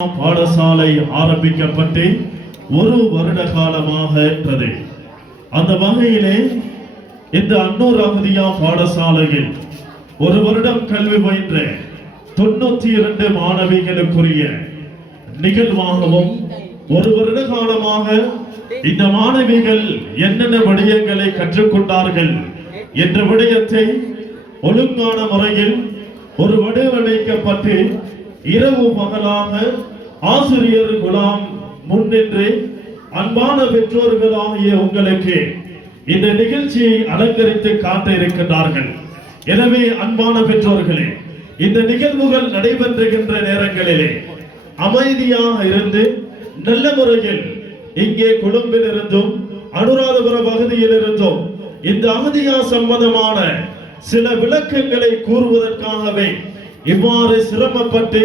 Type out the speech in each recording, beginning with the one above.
பாடசாலை ஆரம்பிக்கப்பட்டு ஒரு வருட காலமாக இருக்கிறது. அந்த வகையிலே இந்த அன்னூர் அகதியா பாடசாலையில் ஒரு வருடம் கல்வி பயின்ற 92 மாணவிகளுக்குரிய நிகழ்வாகவும் ஒரு வருட காலமாக இந்த மாணவிகள் என்னென்ன விடயங்களை கற்றுக்கொண்டார்கள் என்ற விடயத்தை ஒழுங்கான முறையில் ஒரு வடிவமைக்கப்பட்டு இரவு பகலாக ஆசிரியர் குலாம் முன்னின்று அன்பான பெற்றோர்களாகிய உங்களுக்கு இந்த நிகழ்ச்சியை அலங்கரித்து காட்ட இருக்கின்றார்கள். எனவே அன்பான பெற்றோர்களே, இந்த நிகழ்வுகள் நடைபெறுகின்ற நேரங்களிலே அமைதியாக இருந்து நல்ல முறையில் இங்கே கொழும்பிலிருந்தும் அனுராதபுர பகுதியில் இருந்தும் இந்த அகதியா சம்பந்தமான சில விளக்கங்களை கூறுவதற்காகவே இவ்வாறு சிரமப்பட்டு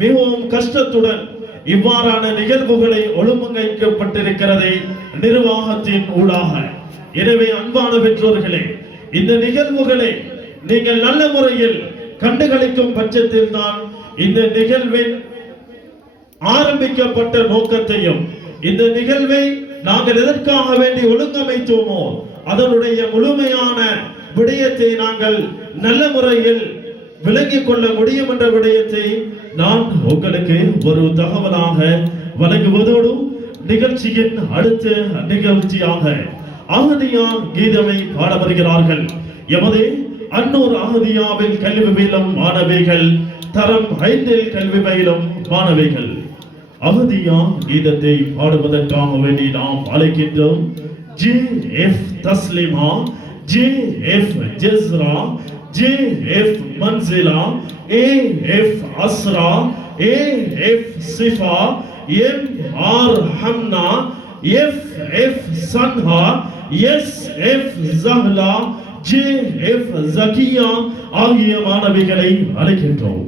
மிகவும் கஷ்டத்துடன் இவ்வாறான நிகழ்வுகளை ஒழுங்கமைக்கப்பட்டிருக்கிறது நிர்வாகத்தின் ஊடாக. எனவே அன்பான பெற்றோர்களே, இந்த நிகழ்வுகளை நீங்கள் நல்ல முறையில் கண்டுகளிக்கும் பட்சத்தில் தான் இந்த நிகழ்வின் ஆரம்பிக்கப்பட்ட நோக்கத்தையும் இந்த நிகழ்வை நாங்கள் எதற்காக வேண்டி ஒழுங்கமைத்தோமோ அதனுடைய முழுமையான விடயத்தை நாங்கள் நல்ல முறையில் விளங்கிக் கொள்ள முடியும் என்ற விடயத்தை நான் உங்களுக்கு ஒரு தகவலாக வழங்குவதோடு நிகழ்ச்சியின் அடுத்த நிகழ்ச்சியாக அகதியா கீதமை பாட வருகிறார்கள். எமது அன்னூர் அகதியாவில் கல்வி பயிலும் மாணவிகள், தரம் 5 கல்வி பயிலும் மாணவிகள் அகதியா கீதத்தை பாடுவதற்காக வேண்டி நாம் அழைக்கின்றோம். JF Taslima, JF ஜஸ்ரா, JF மன்சிலா, AF Azra, AF சிஃபா, MR Hamna, FF சன்ஹா, SF ஜஹ்லா, JF Zakia ஆகிய மாணவிகளை அழைக்கின்றோம்.